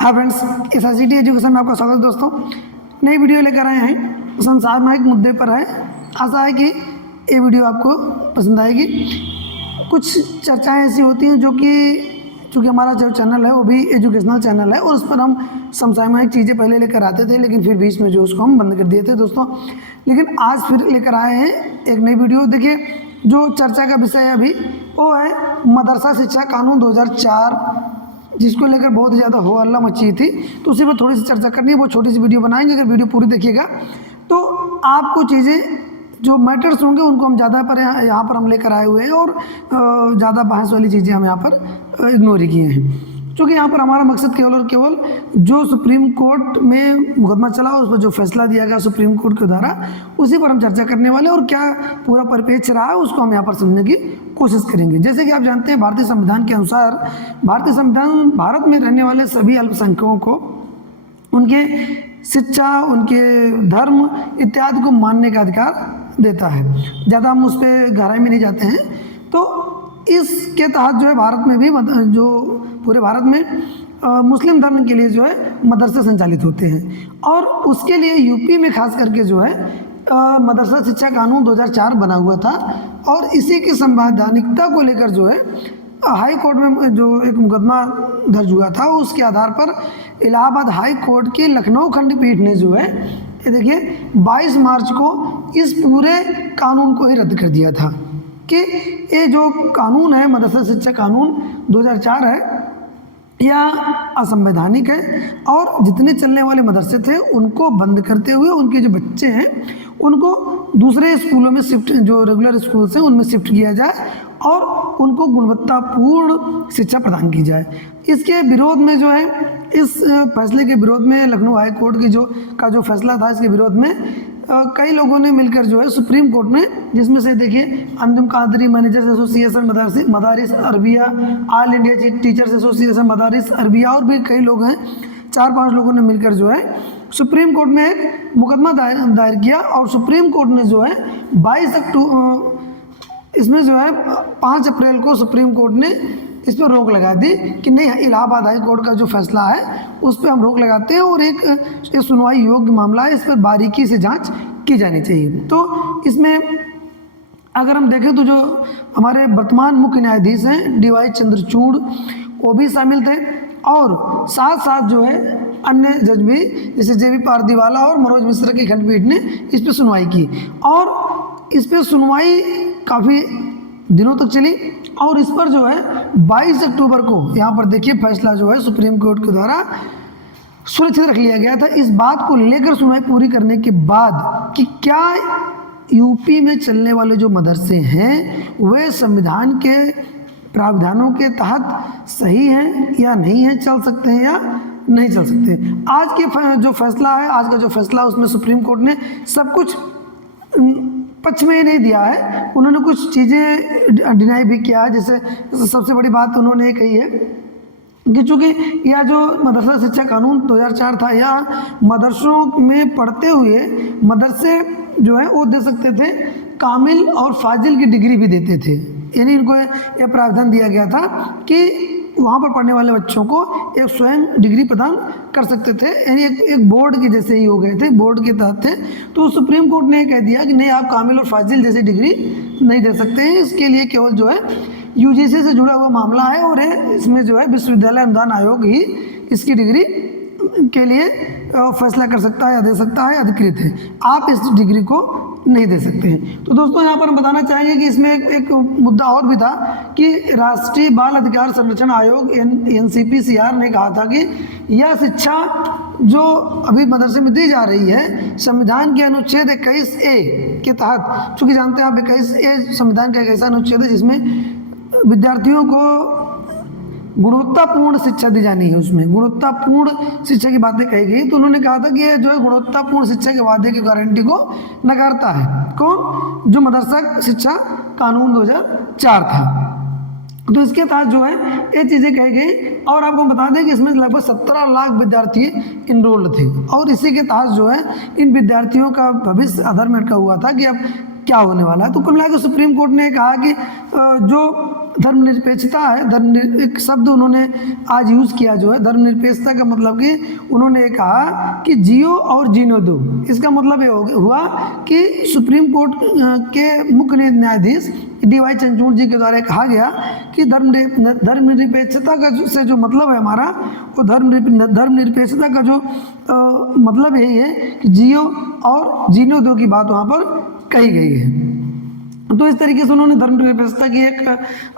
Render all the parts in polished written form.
हाँ friends, SRCT education में आपका स्वागत है। दोस्तों, नई वीडियो लेकर आए हैं, संसार में एक मुद्दे पर है। आशा है कि ये वीडियो आपको पसंद आएगी। कुछ चर्चाएं ऐसी होती हैं जो कि चूँकि हमारा जो चैनल है वो भी एजुकेशनल चैनल है और उस पर हम समसामयिक चीज़ें पहले लेकर आते थे, लेकिन फिर बीच में जो उसको हम बंद कर दिए थे दोस्तों। लेकिन आज फिर लेकर आए हैं एक नई वीडियो। देखिए, जो चर्चा का विषय है अभी वो है मदरसा शिक्षा कानून 2004, जिसको लेकर बहुत ज़्यादा हो हल्ला मची थी। तो उसी पर थोड़ी सी चर्चा करनी है, वो छोटी सी वीडियो बनाएंगे। अगर वीडियो पूरी देखिएगा तो आपको चीज़ें जो मैटर्स होंगे उनको हम ज़्यादा पर यहाँ पर हम लेकर आए हुए हैं और ज़्यादा बहस वाली चीज़ें हम यहाँ पर इग्नोर ही किए हैं। क्योंकि यहाँ पर हमारा मकसद केवल और केवल जो सुप्रीम कोर्ट में मुकदमा चला उस पर जो फैसला दिया गया सुप्रीम कोर्ट के द्वारा, उसी पर हम चर्चा करने वाले और क्या पूरा परिप्रेक्ष्य रहा है उसको हम यहाँ पर समझने की कोशिश करेंगे। जैसे कि आप जानते हैं, भारतीय संविधान के अनुसार भारतीय संविधान भारत में रहने वाले सभी अल्पसंख्यकों को उनके शिक्षा, उनके धर्म इत्यादि को मानने का अधिकार देता है। ज़्यादा हम उस पर गहराई में नहीं जाते हैं। तो इसके तहत जो है भारत में भी जो पूरे भारत में मुस्लिम धर्म के लिए जो है मदरसे संचालित होते हैं और उसके लिए यूपी में खास करके जो है मदरसा शिक्षा कानून 2004 बना हुआ था। और इसी की संवैधानिकता को लेकर जो है हाई कोर्ट में जो एक मुकदमा दर्ज हुआ था, उसके आधार पर इलाहाबाद हाई कोर्ट की लखनऊ खंडपीठ ने जो है ये देखिए 22 मार्च को इस पूरे कानून को ही रद्द कर दिया था कि ये जो कानून है मदरसा शिक्षा कानून 2004 है यह असंवैधानिक है और जितने चलने वाले मदरसे थे उनको बंद करते हुए उनके जो बच्चे हैं उनको दूसरे स्कूलों में शिफ्ट, जो रेगुलर स्कूल्स हैं उनमें शिफ्ट किया जाए और उनको गुणवत्तापूर्ण शिक्षा प्रदान की जाए। इसके विरोध में जो है, इस फैसले के विरोध में लखनऊ हाई कोर्ट की जो फैसला था, इसके विरोध में कई लोगों ने मिलकर जो है सुप्रीम कोर्ट में, जिसमें से देखिए Anjum Qadri managers association Madaris Arabia, all India teachers association Madaris Arabia और भी कई लोग हैं, 4-5 लोगों ने मिलकर जो है सुप्रीम कोर्ट में एक मुकदमा दायर किया। और सुप्रीम कोर्ट ने जो है 22 अक्टूबर इसमें जो है 5 अप्रैल को सुप्रीम कोर्ट ने इस पर रोक लगा दी कि नहीं, इलाहाबाद हाई कोर्ट का जो फैसला है उस पर हम रोक लगाते हैं और एक सुनवाई योग्य मामला है, इस पर बारीकी से जांच की जानी चाहिए। तो इसमें अगर हम देखें तो जो हमारे वर्तमान मुख्य न्यायाधीश हैं DY चंद्रचूड़, वो भी शामिल थे और साथ साथ जो है अन्य जज भी, जैसे JB पारदीवाला और मनोज मिश्रा की खंडपीठ ने इस पर सुनवाई की और इस पर सुनवाई काफ़ी दिनों तक चली। और इस पर जो है 22 अक्टूबर को यहाँ पर देखिए फैसला जो है सुप्रीम कोर्ट के द्वारा सुरक्षित रख लिया गया था। इस बात को लेकर सुनवाई पूरी करने के बाद कि क्या यूपी में चलने वाले जो मदरसे हैं वे संविधान के प्रावधानों के तहत सही हैं या नहीं है, चल सकते हैं या नहीं चल सकते। आज के जो फैसला है, आज का जो फैसला उसमें सुप्रीम कोर्ट ने सब कुछ पक्ष में ही नहीं दिया है, उन्होंने कुछ चीज़ें डिनाई भी किया है। जैसे सबसे बड़ी बात उन्होंने ये कही है कि चूँकि यह जो मदरसा शिक्षा कानून 2004 था, यह मदरसों में पढ़ते हुए मदरसे जो है वो दे सकते थे, कामिल और फाजिल की डिग्री भी देते थे। यानी इनको यह प्रावधान दिया गया था कि वहाँ पर पढ़ने वाले बच्चों को एक स्वयं डिग्री प्रदान कर सकते थे, यानी एक बोर्ड के जैसे ही हो गए थे, बोर्ड के तहत थे। तो सुप्रीम कोर्ट ने कह दिया कि नहीं, आप कामिल और फाजिल जैसी डिग्री नहीं दे सकते हैं, इसके लिए केवल जो है UGC से जुड़ा हुआ मामला है और इसमें जो है विश्वविद्यालय अनुदान आयोग ही इसकी डिग्री के लिए फैसला कर सकता है या दे सकता है, अधिकृत है, आप इस डिग्री को नहीं दे सकते हैं। तो दोस्तों, यहाँ पर हम बताना चाहेंगे कि इसमें एक मुद्दा और भी था कि राष्ट्रीय बाल अधिकार संरक्षण आयोग NCPCR ने कहा था कि यह शिक्षा जो अभी मदरसे में दी जा रही है संविधान के अनुच्छेद 21A के तहत, चूँकि जानते हैं आप 21A संविधान का एक ऐसा अनुच्छेद है जिसमें विद्यार्थियों को गुणवत्तापूर्ण शिक्षा दी जानी है, उसमें गुणवत्तापूर्ण शिक्षा की बातें कही गई। तो उन्होंने कहा था कि यह जो है गुणवत्तापूर्ण शिक्षा के वादे की गारंटी को नकारता है। कौन? जो मदरसा शिक्षा कानून 2004 था। तो इसके तहत जो है ये चीज़ें कही गई और आपको बता दें कि इसमें लगभग 17 लाख विद्यार्थी इनरोल्ड थे और इसी के तहत जो है इन विद्यार्थियों का भविष्य अधर में अटका हुआ था कि अब क्या होने वाला है। तो कुल मिलाकर सुप्रीम कोर्ट ने कहा कि जो धर्मनिरपेक्षता है, एक शब्द उन्होंने आज यूज़ किया जो है धर्मनिरपेक्षता का मतलब कि उन्होंने कहा कि जियो और जीने दो। इसका मतलब ये हुआ कि सुप्रीम कोर्ट के मुख्य न्यायाधीश DY चंद्रचूड़ जी के द्वारा कहा गया कि धर्मनिरपेक्षता का से जो मतलब है हमारा, वो धर्मनिरपेक्षता का जो मतलब यही है कि जियो और जीने दो की बात वहाँ पर कही गई है। तो इस तरीके से उन्होंने धर्मनिरपेक्षता की एक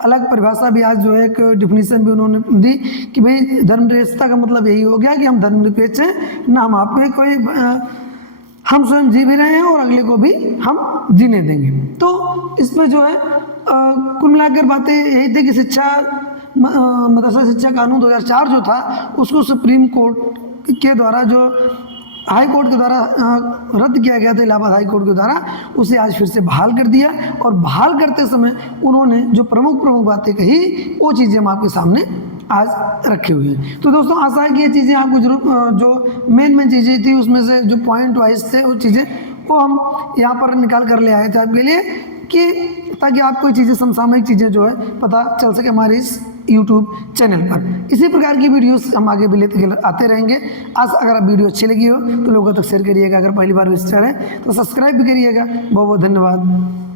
अलग परिभाषा भी आज जो है, एक डिफिनीशन भी उन्होंने दी कि भाई धर्मनिरपेक्षता का मतलब यही हो गया कि हम धर्मनिरपेक्ष हैं, ना हम आप में कोई हम स्वयं जी भी रहे हैं और अगले को भी हम जीने देंगे। तो इसमें जो है कुल मिलाकर बातें यही थी कि मदरसा शिक्षा कानून 2004 जो था उसको सुप्रीम कोर्ट के द्वारा जो हाई कोर्ट के द्वारा रद्द किया गया था, इलाहाबाद हाई कोर्ट के द्वारा, उसे आज फिर से बहाल कर दिया। और बहाल करते समय उन्होंने जो प्रमुख बातें कही वो चीज़ें हम आपके सामने आज रखे हुए हैं। तो दोस्तों आशा है कि ये चीज़ें आपको जरूर जो मेन चीज़ें थी उसमें से जो पॉइंट वाइज थे वो चीज़ें वो हम यहाँ पर निकाल कर ले आए थे आपके लिए, कि ताकि आपको ये चीज़ें समसामयिक चीज़ें जो है पता चल सके हमारे इस YouTube चैनल पर। इसी प्रकार की वीडियोस हम आगे भी लेते आते रहेंगे। आज अगर आप वीडियो अच्छी लगी हो तो लोगों तक शेयर करिएगा, अगर पहली बार विजिटर है तो सब्सक्राइब भी करिएगा। बहुत बहुत धन्यवाद।